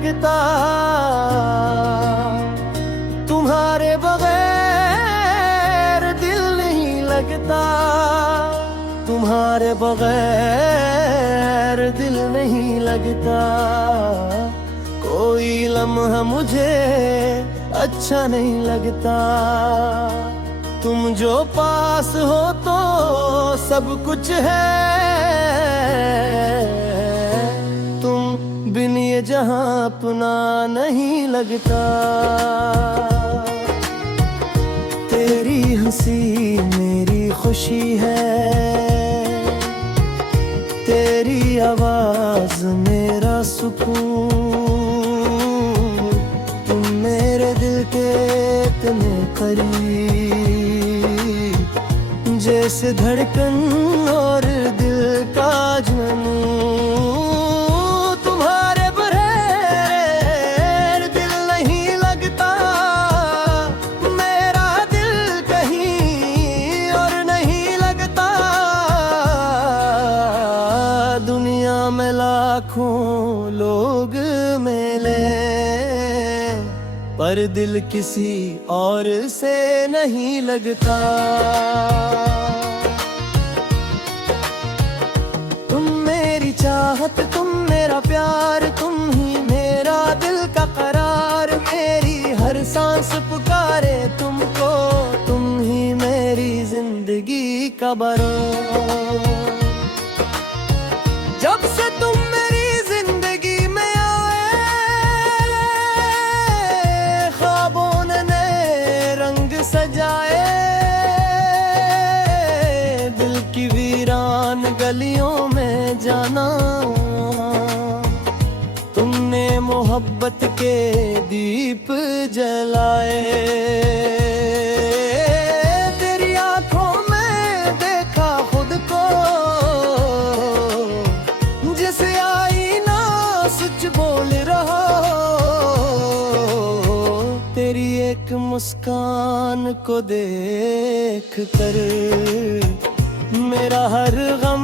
लगता, तुम्हारे बगैर दिल नहीं लगता, तुम्हारे बगैर दिल नहीं लगता। कोई लम्हा मुझे अच्छा नहीं लगता, तुम जो पास हो तो सब कुछ है, तुम बिन ये जहां अपना नहीं लगता। तेरी हंसी मेरी खुशी है, तेरी आवाज मेरा सुकून, तुम मेरे दिल के इतने करीब, जैसे धड़कन और दिल का जुनून। तुम्हारे बगैर दिल नहीं लगता, मेरा दिल कहीं और नहीं लगता। दुनिया में लाखों लोग मिले, पर दिल किसी और से नहीं लगता। तुम मेरी चाहत, तुम मेरा प्यार, तुम ही मेरा दिल का करार, मेरी हर सांस पुकारे तुमको, तुम ही मेरी जिंदगी का बरों। जब से तुम मेरी जिंदगी में आए, ख्वाबों ने नए रंग सजाए, दिल की वीरान गलियों में जाना, तुमने मोहब्बत के दीप जलाए। तेरी आंखों में देखा खुद को, जैसे आईना सच बोल रहा हो। तेरी एक मुस्कान को देख कर मेरा हर गम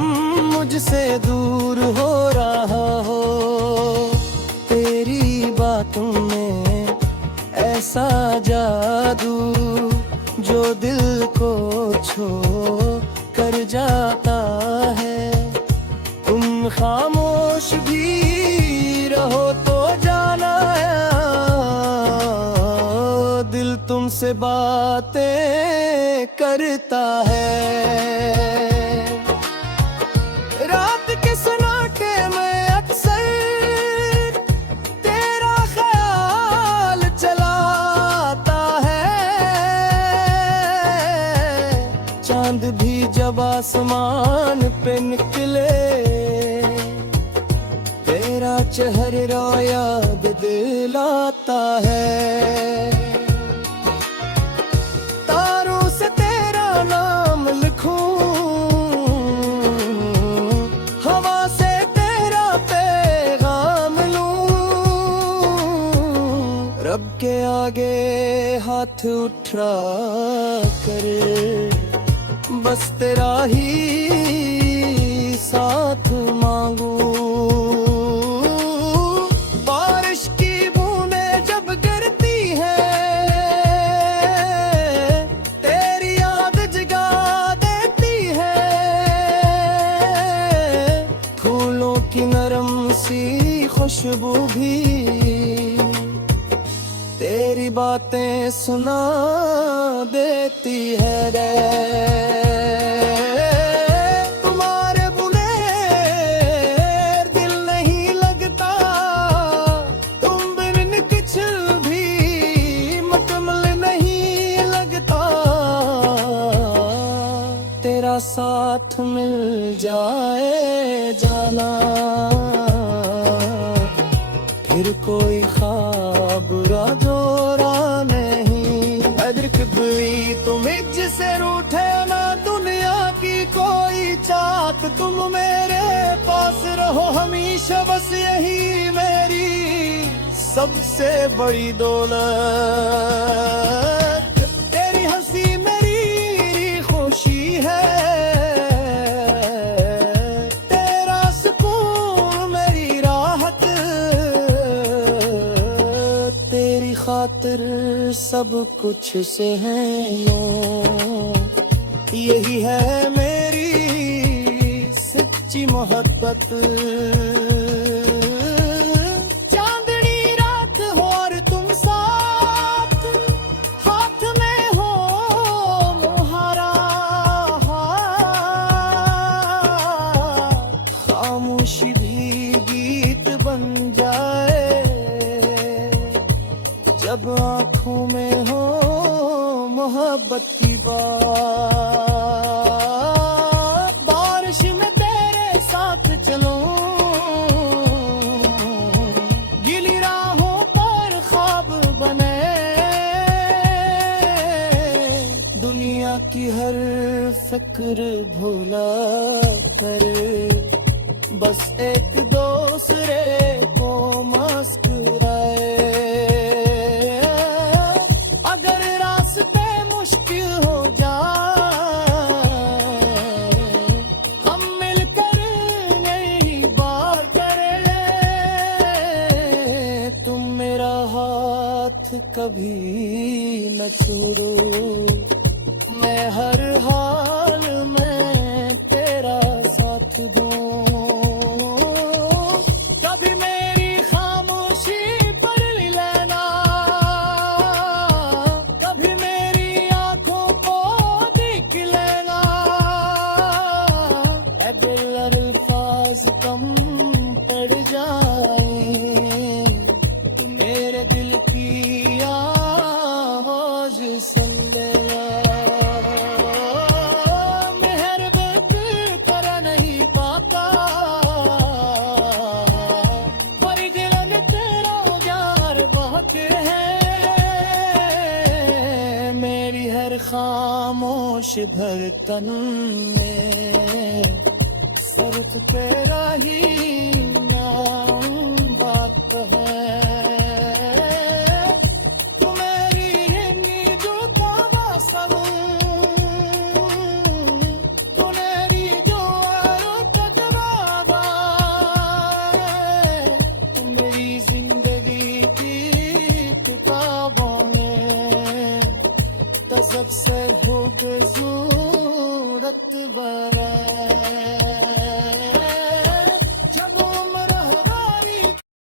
मुझसे दूर हो रहा हो। तेरी बातों में ऐसा जादू जो दिल को छू कर जाता है। तुम खामोश भी रहो तो जाना, दिल तुमसे बातें करता है। रात के सन्नाटे में अक्सर तेरा ख्याल चलाता है, चांद भी जब आसमान पे निकले, तेरा चेहरा याद दिलाता है। तारों से तेरा नाम लिखूं, हवा से तेरा पैगाम लूं, रब के आगे हाथ उठा कर बस तेरा ही साथ मांगू। बारिश की बूंदें जब गिरती है, तेरी याद जगा देती है, फूलों की नरम सी खुशबू भी तेरी बातें सुना देती है रे। तुम्हारे बगैर दिल नहीं लगता, तुम बिन कुछ भी मुकम्मल नहीं लगता। तेरा साथ मिल जाए जाना, फिर कोई ख्वाब राजोरा नहीं। अदर कबली तुम जिसे रूठे ना दुनिया की कोई चाक, तुम मेरे पास रहो हमेशा, बस यही मेरी सबसे बड़ी दौलत। तेरी हंसी मेरी खुशी है, तेरा सुकून मेरी राहत, खातिर सब कुछ से है नो, यही है मेरी सच्ची मोहब्बत। चांदनी रात हो और तुम साथ, हाथ में हो मुहारा, खामोशी भी गीत बन जाए जब आँखों में हो मोहब्बत की बात। बारिश में तेरे साथ चलूं, गीली राहों पर ख्वाब बने, दुनिया की हर फिक्र भूला कर, बस एक दूसरे को मुस्कुराए। अगर रास्ते मुश्किल हो जाए, हम मिलकर यही बात करें। तुम मेरा हाथ कभी न छोड़ो, मैं हर हाल में तेरा साथ दूं। कभी मेरी खामोशी पढ़ लेना, कभी मेरी आंखों को देख लेना। ऐ दिल अल्फाज कम पड़ जाए, तू मेरे दिल की आवाज सुन लेना। मेहर बेकर कर नहीं पाता, परिजन तेरा प्यार बहुत है। मेरी हर खामोश धड़कन में सिर्फ तेरा ही